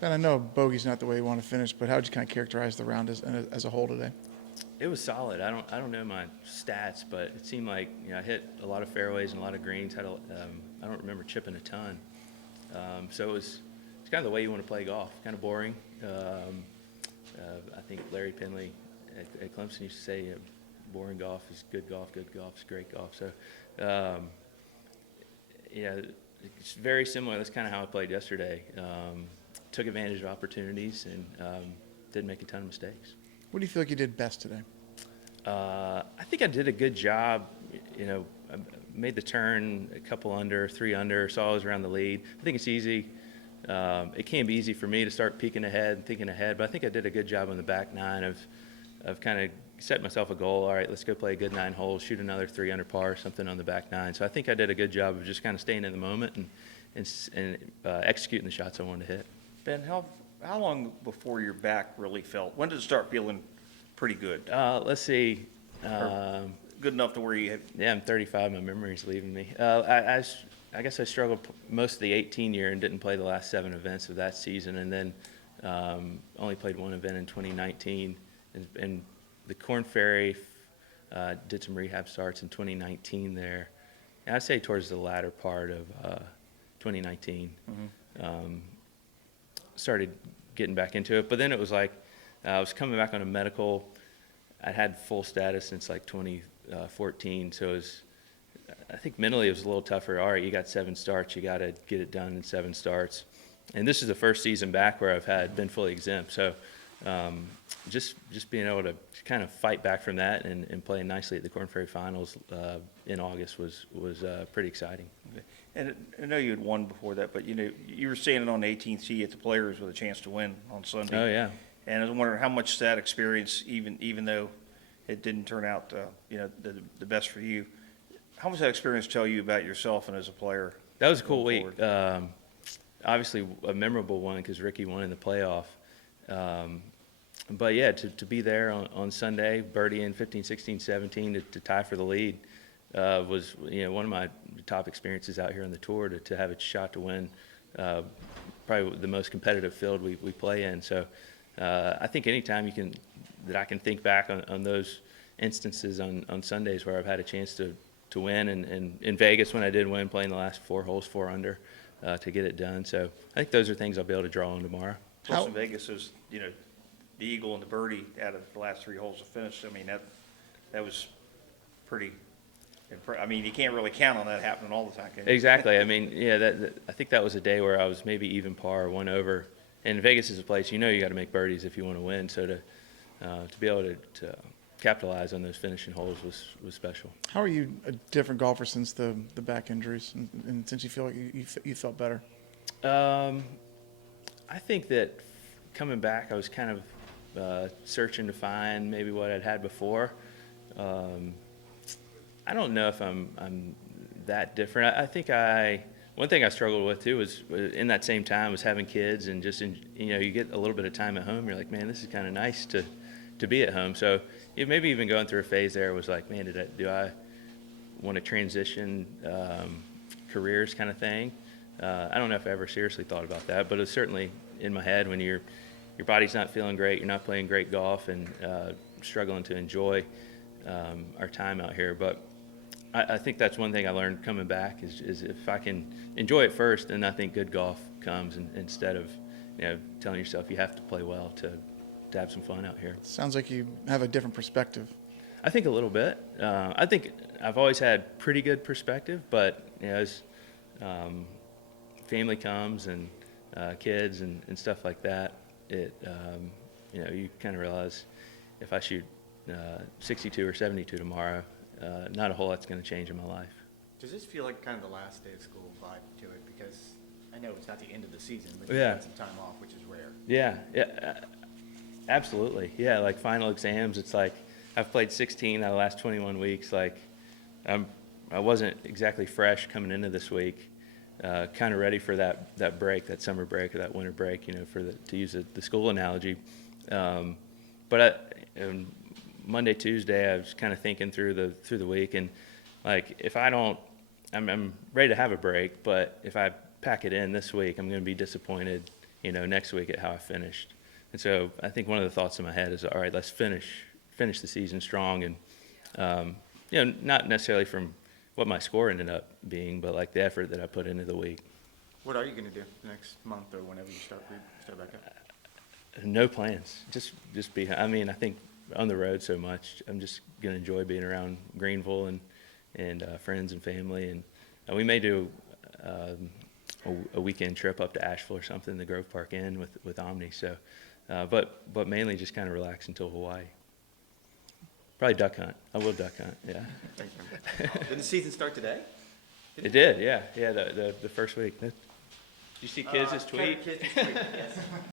And I know bogey's not the way you want to finish, but how would you kind of characterize the round as a whole today? It was solid. I don't know my stats, but it seemed like I hit a lot of fairways and a lot of greens. I don't remember chipping a ton. So it's kind of the way you want to play golf. Kind of boring. I think Larry Penley at Clemson used to say, boring golf is good golf is great golf. So yeah, it's very similar. That's kind of how I played yesterday. Took advantage of opportunities and didn't make a ton of mistakes. What do you feel like you did best today? I think I did a good job. I made the turn a couple under, 3 under, so I was around the lead. I think it's easy. It can be easy for me to start peeking ahead and thinking ahead, but I think I did a good job on the back 9 of kind of set myself a goal. All right, let's go play a good 9 holes, shoot another 3 under par, something on the back 9. So I think I did a good job of just kind of staying in the moment and executing the shots I wanted to hit. Ben, how long before your back really felt? When did it start feeling pretty good? Let's see. Good enough to where you had, Yeah, I'm 35. My memory's leaving me. I guess I struggled most of the 18 year and didn't play the last 7 events of that season, and then only played 1 event in 2019. And the Korn Ferry did some rehab starts in 2019 there. And I'd say towards the latter part of 2019. Started getting back into it, but then it was like I was coming back on a medical. I had full status since like 2014, so I think mentally it was a little tougher. All right, you got 7 starts, you got to get it done in 7 starts, and this is the first season back where I've been fully exempt. So just being able to kind of fight back from that and playing nicely at the Korn Ferry Finals in August was pretty exciting. and I know you had won before that, but you were standing on the 18th tee at the Players with a chance to win on Sunday. Oh yeah. And I was wondering how much that experience, even though it didn't turn out, the best for you, how much that experience tell you about yourself and as a player? That was a cool week. Forward? Obviously a memorable one because Ricky won in the playoff. But yeah, to be there on Sunday, birdie in 15, 16, 17 to tie for the lead was one of my top experiences out here on the tour. To have a shot to win probably the most competitive field we play in. So I think anytime that I can think back on those instances on Sundays where I've had a chance to win, and in Vegas when I did win, playing the last 4 holes 4 under to get it done. So I think those are things I'll be able to draw on tomorrow. Plus in Vegas is, the eagle and the birdie out of the last 3 holes of finish. I mean, that was pretty. I mean, you can't really count on that happening all the time, can you? Exactly. I mean, yeah, I think that was a day where I was maybe even par, 1 over. And Vegas is a place you got to make birdies if you want to win. So to be able to capitalize on those finishing holes was special. How are you a different golfer since the back injuries and since you feel like you felt better? I think that coming back, I was kind of searching to find maybe what I'd had before. I don't know if I'm that different. I think one thing I struggled with too was in that same time was having kids and just you get a little bit of time at home. You're like, man, this is kind of nice to be at home. So maybe even going through a phase there was like, man, do I want to transition careers kind of thing? I don't know if I ever seriously thought about that, but it was certainly in my head when your body's not feeling great, you're not playing great golf, and struggling to enjoy our time out here. But I think that's one thing I learned coming back is if I can enjoy it first, then I think good golf comes, instead of telling yourself you have to play well to have some fun out here. Sounds like you have a different perspective. I think a little bit. I think I've always had pretty good perspective, but as family comes and kids and stuff like that, you kind of realize if I shoot 62 or 72 tomorrow, not a whole lot's going to change in my life. Does this feel like kind of the last day of school vibe to it? Because I know it's not the end of the season, but you Yeah. had some time off, which is rare. Yeah, absolutely. Yeah, like final exams, it's like I've played 16 out of the last 21 weeks. Like I wasn't exactly fresh coming into this week. Kind of ready for that break, that summer break or that winter break, to use the school analogy. But Monday, Tuesday, I was kind of thinking through the week, and like if I don't, I'm ready to have a break, but if I pack it in this week, I'm going to be disappointed next week at how I finished. And so I think one of the thoughts in my head is, all right, let's finish the season strong, and not necessarily from what my score ended up being, but like the effort that I put into the week. What are you going to do next month or whenever you start back up? No plans. Just be. I mean, I think on the road so much, I'm just gonna enjoy being around Greenville and friends and family, and we may do a weekend trip up to Asheville or something, the Grove Park Inn with Omni. So, but mainly just kind of relax until Hawaii. Probably duck hunt. I will duck hunt. Yeah. Did the season start today? It did. Yeah. The first week. Did you see kids' tweet? Kids' tweet, yes.